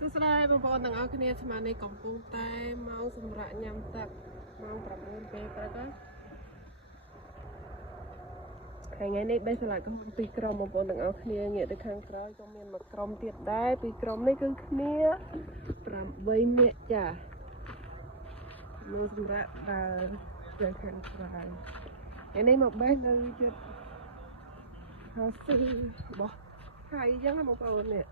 សួស្តីបងប្អូនទាំងអស់គ្នាស្មាននេះកំពុងតែមកសម្រាប់ញ៉ាំទឹកម៉ោង 9 ពេលព្រឹកថ្ងៃនេះបេះសាឡាត់កំពុងពីរក្រុមបងប្អូនទាំងអស់គ្នាងាកទៅខាងក្រោយក៏មានមួយក្រុមទៀតដែរពីរក្រុមនេះគឺគ្នា8នាក់ចាមកសម្រាប់ដើរទៅខាងក្រោយថ្ងៃនេះមកបេះនៅជិតហៅស៊ីរបស់ហើយអញ្ចឹងណាបងប្អូននេះ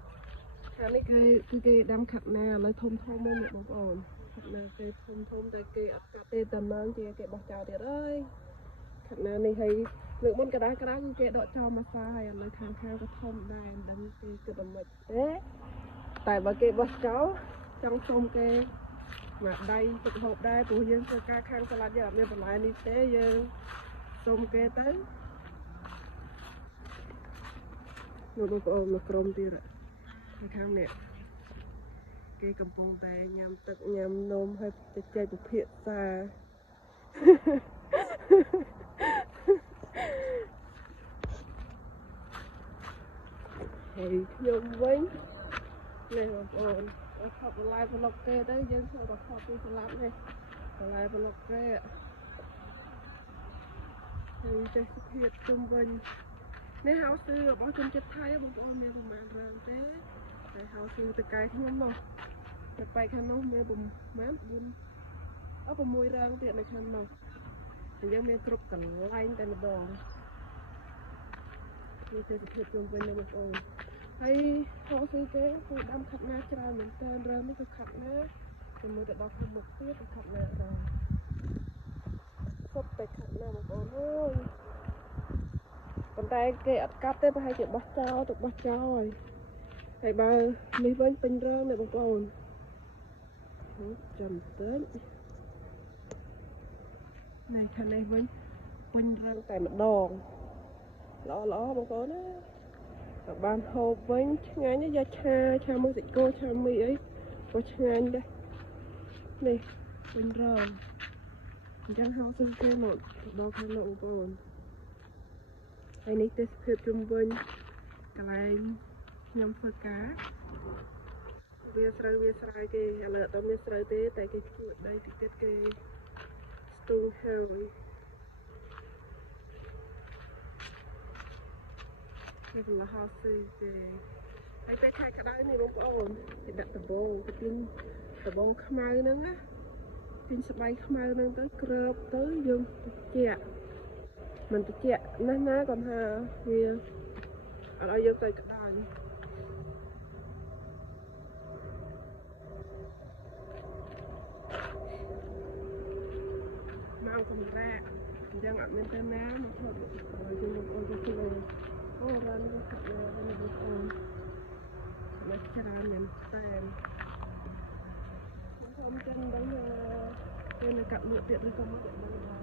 ខាងនេះគឺគេដាំខាត់ណាឥឡូវធំហ្នឹងនេះបងប្អូនខាត់ណាគេធំតែគេអត់កាត់ទេតែមើលជាគេបោះចោលទៀតអើយខាត់ណានេះហើយលើកមុនក្តារគឺគេដកចោលមកសាហើយឥឡូវខាងក៏ធំដែរមិនដឹងគេគិតយ៉ាងម៉េចទេតែបើគេបោះចោលចង់សុំគេមកដៃទឹកហូបដែរព្រោះយើងធ្វើការខាងសាឡាត់យើងអត់មានបន្លែនេះទេយើងសុំគេទៅនោះបងប្អូនមកក្រុមទៀតខាងនេះគេកំពុងតែញ៉ាំទឹកញ៉ាំនំហើយទៅចែកពិភាក្សាហើយខ្ញុំវិញនេះបងប្អូនអត់ខកបន្លែប្លុកគេទៅយើងធ្វើតែខកពីស្លាប់នេះបន្លែប្លុកគេហើយទេសភាពជុំវិញនេះហៅស៊ឺរបស់ជនជាតិថៃបងប្អូនមានប្រមាណរឿងទេតែហៅស៊ឺតកែខ្ញុំនោះតែបែកខាងនោះមានប្រមាណ6រឿងទៀតនៅខាងនោះអញ្ចឹងមានគ្រប់កន្លែងតែម្ដងនេះទេសភាពជុំវិញនៅបងប្អូនហើយហៅស៊ឺគេគឺដាំខាត់ណាច្រើនមែនតើរឿងនេះគឺខាត់ណាជាមួយទៅដល់ខាងមុខទៀតគឺខាត់ណាដែរគ្រប់តែខាត់ណាបងប្អូនអើយប៉ុន្តែគេអត់កាត់ទេប្រហែលជាបោះចោលទៅបោះចោលហើយបើនេះវិញពេញរងនេះបងប្អូនចាំតិចនេះខាងនេះវិញពេញរងតែម្ដងល្អបងប្អូនណាបានហូបវិញឆ្ងាញ់ណាយកឆាមួយសាច់គោឆាមីអីក៏ឆ្ងាញ់ដែរនេះពេញរងអញ្ចឹងហៅស៊ឺគេមកដល់ខាងនោះបងប្អូនហើយនេះទេសភាពជុំវិញកន្លែងខ្ញុំធ្វើការវាស្រូវវាស្រែគេឥឡូវអត់មានស្រូវទេតែគេជួយដីតិចទៀតគេស្ទូងហើយគេកន្លះហោស៊ីគេហើយពេលខែក្តៅនេះបងប្អូនគេដាក់ដបងទៅទិញដបងខ្មៅហ្នឹងណាទិញស្បៃខ្មៅហ្នឹងទៅគ្របទៅយើងតិចមិនតិចណាគាត់ថាវាអត់ឲ្យយើងទៅក្តៅមកកំរ៉ាអញ្ចឹងអត់មានទៅណាមកធ្វើឲ្យយើងបងប្អូនទៅធ្វើអូរ៉ានវាខាត់ណាបងប្អូនមកច្រើនមែនតែខ្ញុំចឹងដឹងគេនឹងកាត់លក់ទៀតឬក៏មកដឹងដែរ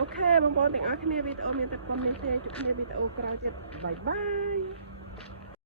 អូខេបងប្អូនទាំងអស់គ្នាវីដេអូមានតែប៉ុណ្្នេះទេជួបគ្នាវីដេអូក្រោយទៀតបាយបាយ